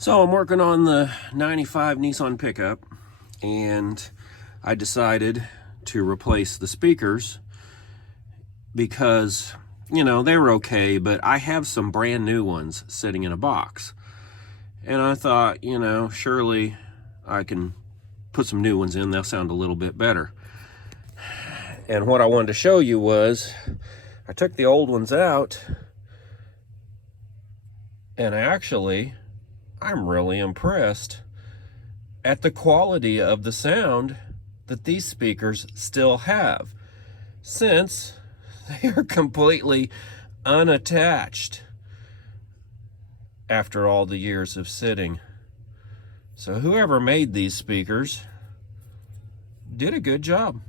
So I'm working on the 95 Nissan pickup, and I decided to replace the speakers because, they were okay, but I have some brand new ones sitting in a box. And I thought, surely I can put some new ones in. They'll sound a little bit better. And what I wanted to show you was I took the old ones out, and I'm really impressed at the quality of the sound that these speakers still have, since they are completely unattached after all the years of sitting. So whoever made these speakers did a good job.